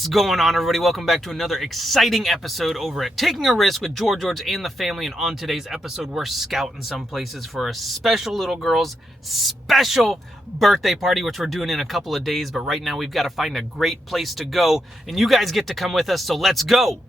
What's going on, everybody? Welcome back to another exciting episode over at Taking a Risk with George and the family. And on today's episode, we're scouting some places for a special little girl's special birthday party, which we're doing in a couple of days. But right now, we've got to find a great place to go. And you guys get to come with us, so let's go!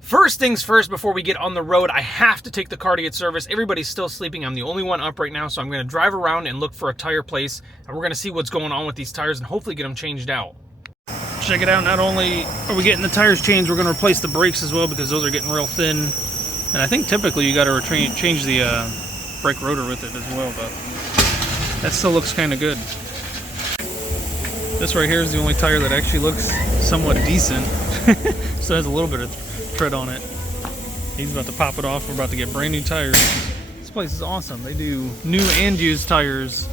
First things first, before we get on the road, I have to take the car to get service. Everybody's still sleeping. I'm the only one up right now, so I'm going to drive around and look for a tire place, and we're going to see what's going on with these tires and hopefully get them changed out. Check it out. Not only are we getting the tires changed, we're going to replace the brakes as well because those are getting real thin. And I think typically you got to change the brake rotor with it as well, but that still looks kind of good. This right here is the only tire that actually looks somewhat decent. Still has a little bit of tread on it. He's about to pop it off. We're about to get brand new tires. This place is awesome. They do new and used tires.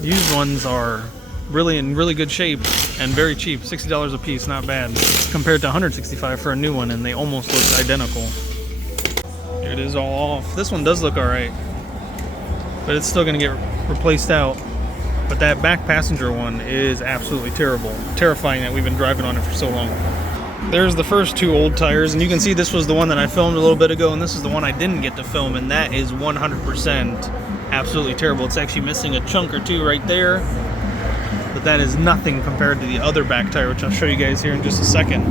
Used ones are really in really good shape and very cheap. $60 a piece, not bad, compared to $165 for a new one, and they almost look identical. Here it is, all off. This one does look all right, but it's still going to get replaced out. But that back passenger one is absolutely terrible. Terrifying that we've been driving on it for so long. There's the first two old tires, and you can see this was the one that I filmed a little bit ago, and this is the one I didn't get to film, and that is 100% absolutely terrible. It's actually missing a chunk or two right there, but that is nothing compared to the other back tire, which I'll show you guys here in just a second.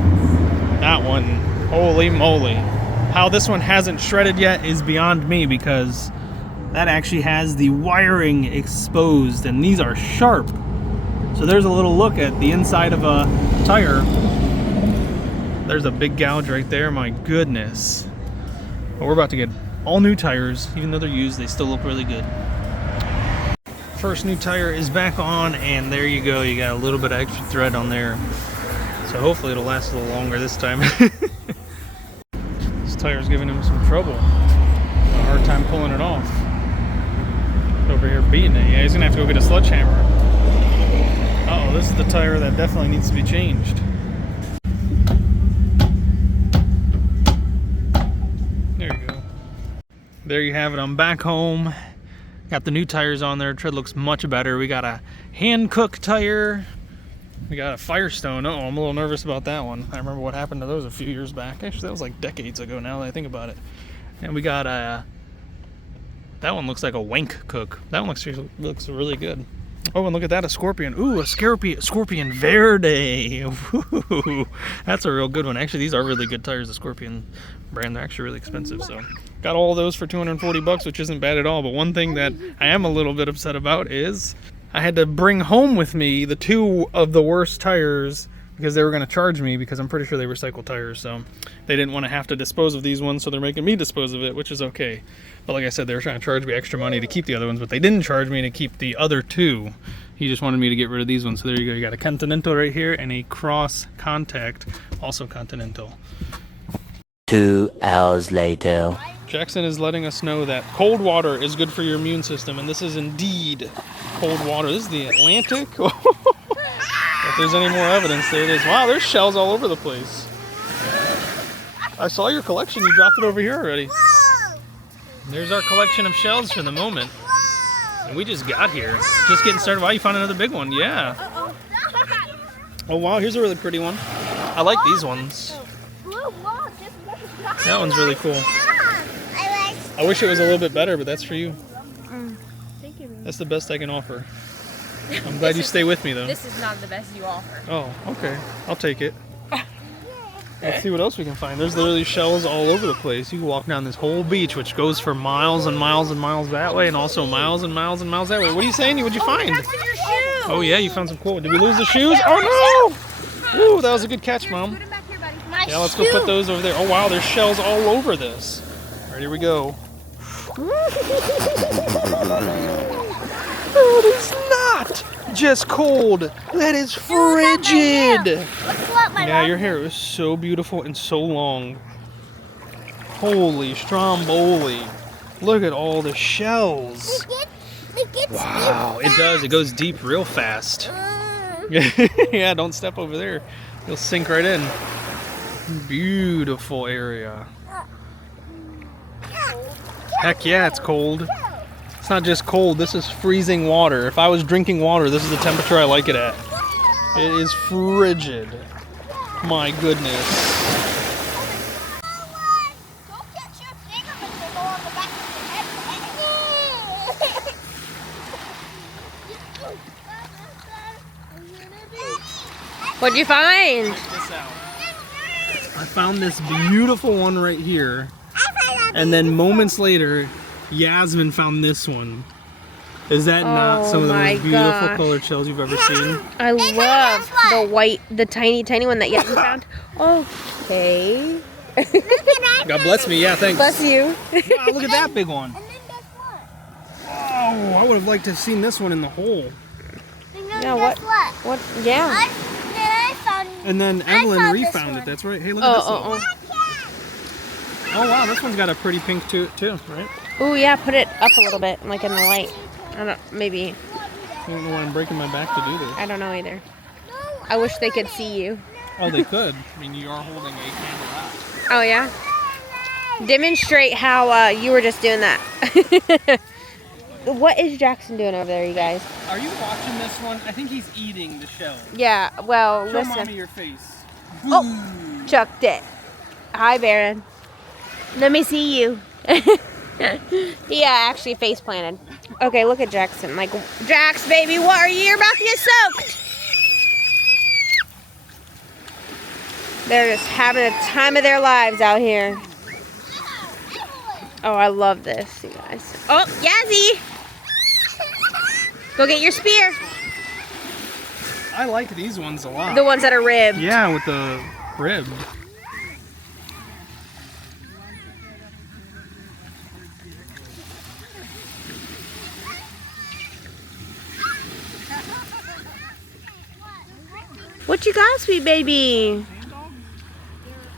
That one, holy moly. How this one hasn't shredded yet is beyond me, because that actually has the wiring exposed, and these are sharp. So there's a little look at the inside of a tire. There's a big gouge right there, my goodness. But we're about to get all new tires. Even though they're used, they still look really good. First new tire is back on, and there you go. You got a little bit of extra thread on there. So hopefully it'll last a little longer this time. This tire's giving him some trouble. A hard time pulling it off. Over here beating it. Yeah, he's gonna have to go get a sledgehammer. Uh-oh, this is the tire that definitely needs to be changed. There you have it. I'm back home. Got the new tires on there. Tread looks much better. We got a hand-cooked tire. We got a Firestone. Uh-oh, I'm a little nervous about that one. I remember what happened to those a few years back. Actually, that was like decades ago now that I think about it. And we got a... That one looks like a wank cook. That one looks really good. Oh, and look at that, a Scorpion. Ooh, a Scorpion Verde. Ooh, that's a real good one. Actually, these are really good tires, the Scorpion brand. They're actually really expensive, so... Got all of those for $240, which isn't bad at all. But one thing that I am a little bit upset about is I had to bring home with me the two of the worst tires because they were going to charge me, because I'm pretty sure they recycle tires. So they didn't want to have to dispose of these ones, so they're making me dispose of it, which is okay. But like I said, they were trying to charge me extra money to keep the other ones, but they didn't charge me to keep the other two. He just wanted me to get rid of these ones. So there you go. You got a Continental right here and a Cross Contact, also Continental. 2 hours later. Jackson is letting us know that cold water is good for your immune system, and this is indeed cold water. This is the Atlantic. If there's any more evidence, there it is. Wow, there's shells all over the place. I saw your collection. You dropped it over here already. There's our collection of shells for the moment. And we just got here. Just getting started. Wow, you found another big one. Yeah. Oh, wow, here's a really pretty one. I like these ones. That one's really cool. I wish it was a little bit better, but that's for you. Thank you. That's the best I can offer. I'm glad you stay with me, though. This is not the best you offer. Oh, okay. I'll take it. Let's see what else we can find. There's literally shells all over the place. You can walk down this whole beach, which goes for miles and miles and miles that way, and also miles and miles and miles that way. What are you saying? What'd you find? Your shoes. Oh, yeah, you found some cool. Did we lose the shoes? Oh, no! Ooh, that was a good catch, Mom. Put it back here, buddy. Yeah, let's go put those over there. Oh, wow, there's shells all over this. All right, here we go. That is not just cold. That is frigid. Yeah, your hair is so beautiful and so long. Holy stromboli. Look at all the shells. Wow, it does. It goes deep real fast. Yeah, don't step over there. You'll sink right in. Beautiful area. Heck yeah, it's cold. It's not just cold, this is freezing water. If I was drinking water, this is the temperature I like it at. It is frigid. My goodness. What'd you find? Check this out. I found this beautiful one right here. And then moments later, Yasmin found this one. Is that not some of the most beautiful colored shells you've ever seen? I love the white, the tiny one that Yazzy found. Okay. God bless me, yeah, thanks. Bless you. Wow, look at that big one. Oh, I would have liked to have seen this one in the hole. Yeah, what? Yeah. And then Evelyn refound it, that's right. Hey, look at this one. Oh, wow, this one's got a pretty pink to it too, right? Oh, yeah, put it up a little bit, like in the light. I don't, maybe. I don't know why I'm breaking my back to do this. I don't know either. I wish they could see you. Oh, they could. I mean, you are holding a camera out. Oh, yeah? Demonstrate how you were just doing that. What is Jackson doing over there, you guys? Are you watching this one? I think he's eating the shell. Yeah, well, Show listen. Mommy your face. Oh, chucked it. Hi, Baron. Let me see you. Yeah, actually face planted. Okay, look at Jackson. Like, Jax, baby, what are you? You're about to get soaked. They're just having a time of their lives out here. Oh, I love this, you guys. Oh, Yazzy! Go get your spear. I like these ones a lot. The ones that are ribbed. Yeah, with the rib. What you got, sweet baby?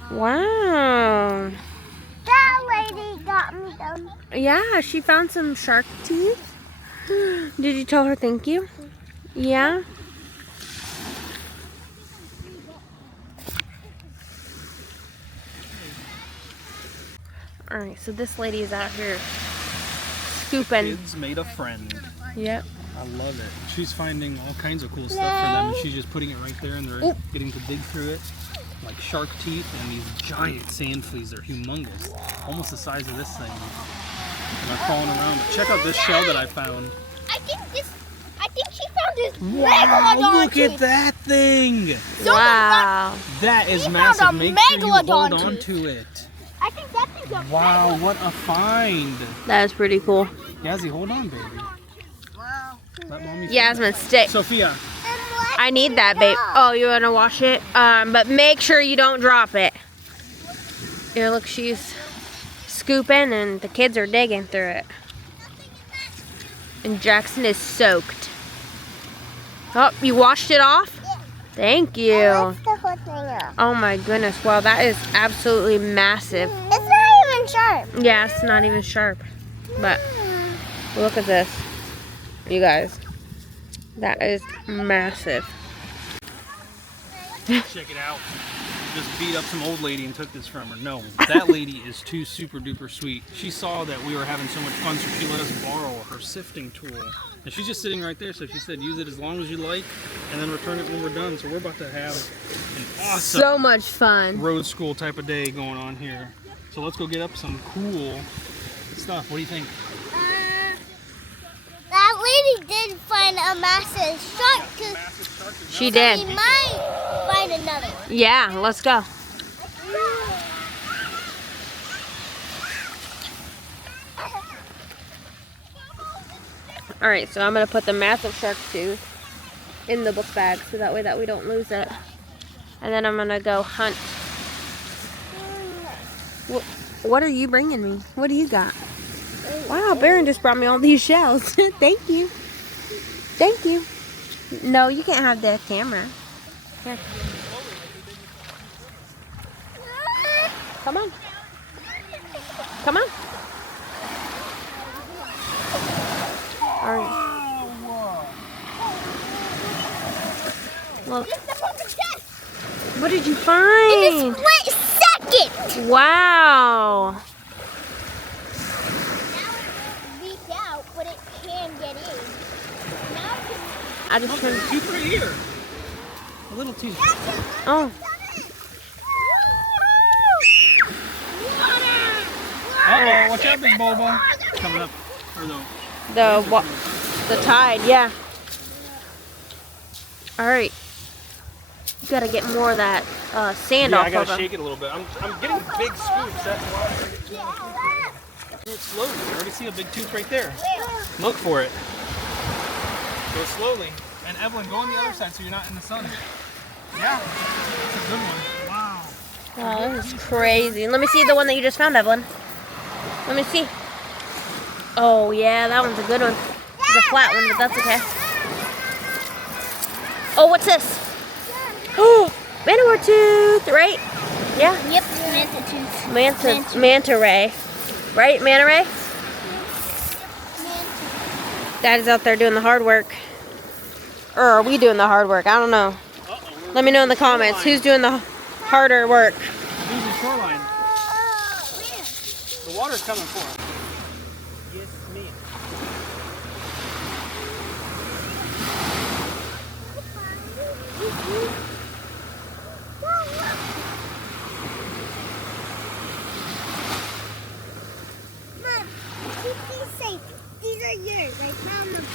Wow. That lady got me them. Yeah, she found some shark teeth. Did you tell her thank you? Yeah? Alright, so this lady is out here scooping. Kids made a friend. Yep. I love it. She's finding all kinds of cool stuff for them, and she's just putting it right there, and they're getting to dig through it. Like shark teeth and these giant sand fleas. They're humongous. Almost the size of this thing. And they're crawling around. But check out this shell that I found. I think she found this Wow, Megalodon look at that thing! Wow. That is We massive. found a Make sure you hold Megalodon on tooth. to it. I think that thing's a Wow, what a find! That is pretty cool. Yazzie, hold on, baby. Let mommy find Yasmin, stick. it. Sophia, I need that, babe. Oh, you want to wash it? But make sure you don't drop it. Here, look, she's scooping and the kids are digging through it. And Jackson is soaked. Oh, you washed it off? Thank you. That's the whole thing out. Oh my goodness. Wow, that is absolutely massive. It's not even sharp. Yeah, it's not even sharp. But look at this. You guys. That is massive. check it out. Just beat up some old lady and took this from her. No, that lady is too super duper sweet. She saw that we were having so much fun, so she let us borrow her sifting tool. And she's just sitting right there, so she said use it as long as you like, and then return it when we're done. So we're about to have an awesome So much fun. road school type of day going on here. So let's go get up some cool stuff. What do you think? That lady did find a massive shark. She did. We might find another one. Yeah, let's go. All right, so I'm gonna put the massive shark tooth in the book bag so that way that we don't lose it. And then I'm gonna go hunt. What are you bringing me? What do you got? Wow, Baron just brought me all these shells. Thank you. Thank you. No, you can't have the camera. Here. Come on. Come on. All right. Well, what did you find? In a split second. Wow. Leaked out, but it I just turned. Tooth right here. A little tooth. Oh. Uh-oh, watch out, big Boba. Coming up. Or no. The tide, yeah. Alright. You gotta get more of that sand off of them. I gotta shake it a little bit. I'm getting big scoops, that's why. Do it slowly. I already see a big tooth right there. Look for it. Go slowly. And Evelyn, go on the other side so you're not in the sun. Yeah. That's a good one. Wow. Wow, this is crazy. Let me see the one that you just found, Evelyn. Let me see. Oh, yeah, that one's a good one. It's a flat one, but that's okay. Oh, what's this? Oh, manticore tooth, right? Yeah? Yep, manta tooth. Manta ray. Right, manta ray? Dad's out there doing the hard work. Or are we doing the hard work? I don't know. Let me know in the comments who's doing the harder work. Who's the shoreline? The water's coming for us. Yes, ma'am. Mom, keep these safe. These are yours. I found them.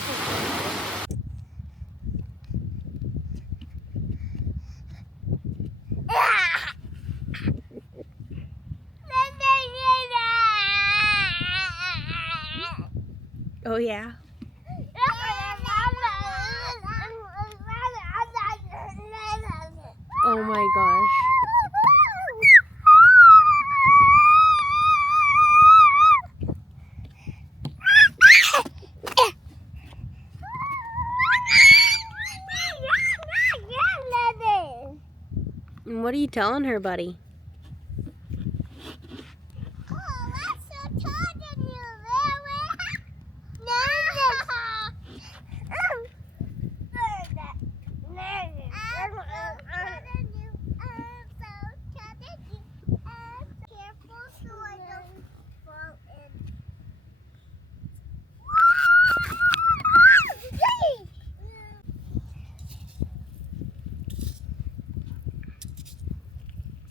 Oh, yeah. Oh, my gosh. What are you telling her, buddy?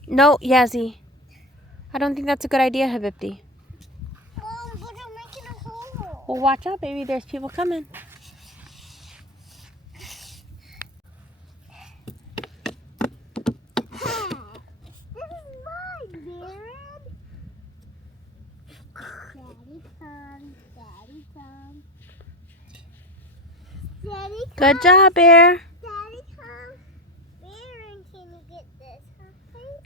No, Yazzy. I don't think that's a good idea, Habibti. But I'm making a hole. Well, watch out, baby. There's people coming. This is mine, Darren. Daddy come, Daddy come. Daddy come. Good job, Bear. Daddy come. Darren, can you get this? Okay.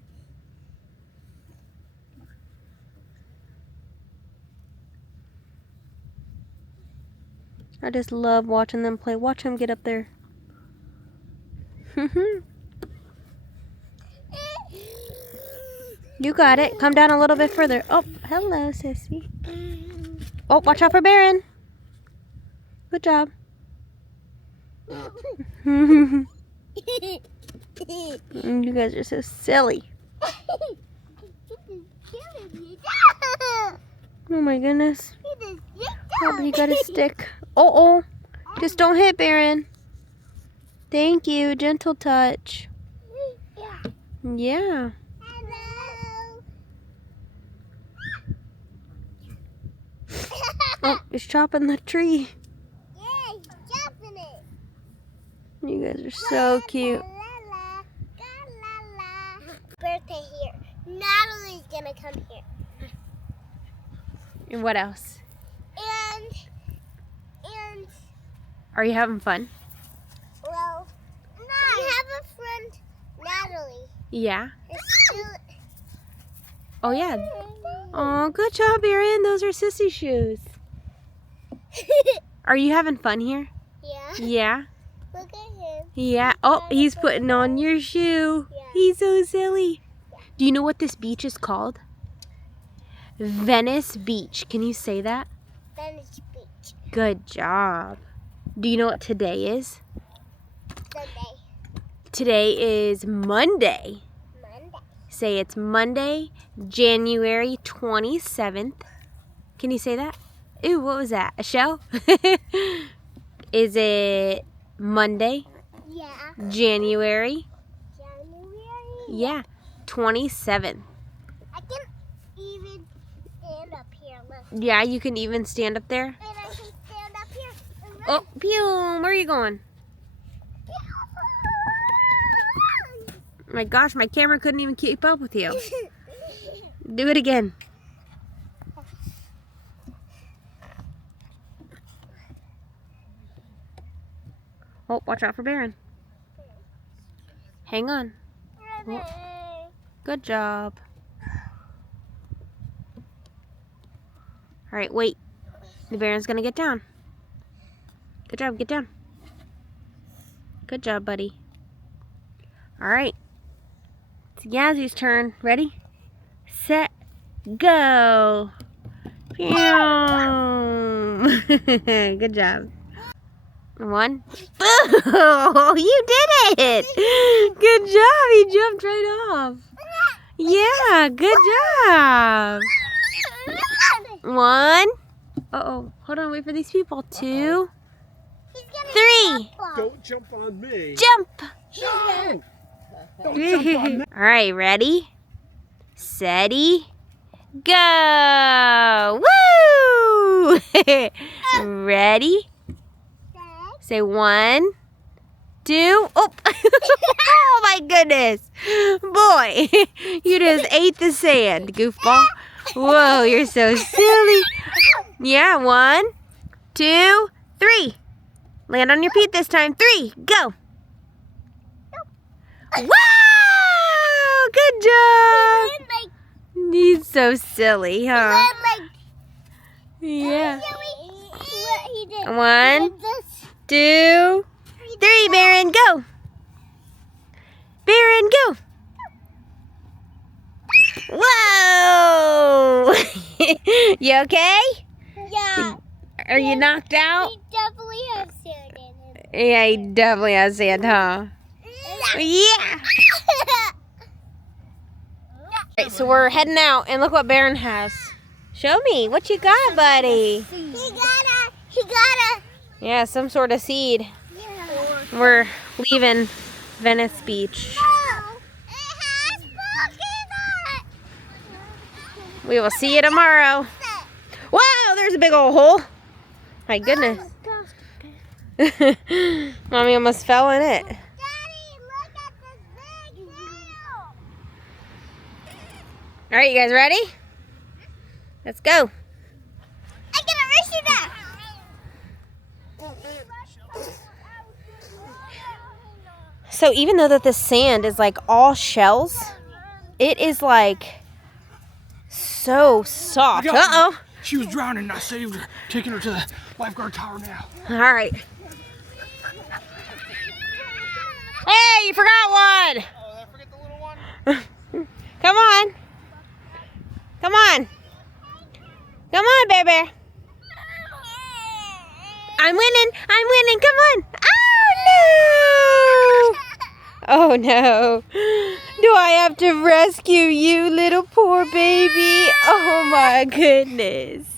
I just love watching them play. Watch them get up there. You got it. Come down a little bit further. Oh, hello, sissy. Oh, watch out for Baron. Good job. You guys are so silly. Oh my goodness. Oh, you got a stick. Oh. Just don't hit Baron. Thank you. Gentle touch. Yeah. Hello. Oh, he's chopping the tree. Yeah, he's chopping it. You guys are so cute. Birthday here. Natalie's gonna come here. And what else? And Are you having fun? well, I have a friend, Natalie. Yeah. It's still. Oh, yeah. Oh, good job, Erin. Those are sissy shoes. Are you having fun here? Yeah. Yeah. Look at him. Yeah. Oh, he's putting on your shoe. Yeah. He's so silly. Do you know what this beach is called? Venice Beach. Can you say that? Venice Beach. Good job. Do you know what today is? Sunday. Today is Monday. Monday. Say it's Monday, January 27th. Can you say that? Ooh, what was that? A show? Is it Monday, Yeah. January, January. yeah, 27. I can even stand up here. Look. Yeah, you can even stand up there. And I can stand up here. And run. Oh, pew, where are you going? Oh my gosh, my camera couldn't even keep up with you. Do it again. Oh, watch out for Baron. Hang on. Oh, good job. All right, wait. The Baron's gonna get down. Good job, get down. Good job, buddy. All right. It's Yazzy's turn. Ready? Set, go. Pew. Good job. 1. Oh, you did it! Good job. You jumped right off. Yeah, good job. 1. Uh-oh. Hold on. Wait for these people. 2, 3. Don't jump on me. Jump. No. Don't jump on me. All right. Ready? Steady. Go. Woo! Ready? Say 1, 2. Oh, oh my goodness. Boy, you just ate the sand, goofball. Whoa, you're so silly. Yeah, 1, 2, 3. Land on your feet this time. 3, go. Wow, good job. He's so silly, huh? Yeah. 1, 2, 3, Baron, go. Baron, go. Whoa! You okay? Yeah. Are you knocked out? He definitely has sand in him. Yeah, he definitely has sand, huh? Yeah! Alright, so we're heading out, and look what Baron has. Show me, what you got, buddy? He got a. Yeah, some sort of seed. Yeah. We're leaving Venice Beach. Oh, it has polka dots. We will see you tomorrow. Wow, there's a big old hole. My goodness. Mommy almost fell in it. Daddy, look at this big nail. All right, you guys ready? Let's go. I can erase you now. So even though that the sand is like all shells, it is like so soft. Uh-oh. She was drowning and I saved her, taking her to the lifeguard tower now. All right. Hey, you forgot one. Oh, did I forget the little one? Come on. Come on. Come on, baby. I'm winning. I'm winning. Come on. Oh, no. Oh, no. Do I have to rescue you, little poor baby? Oh, my goodness.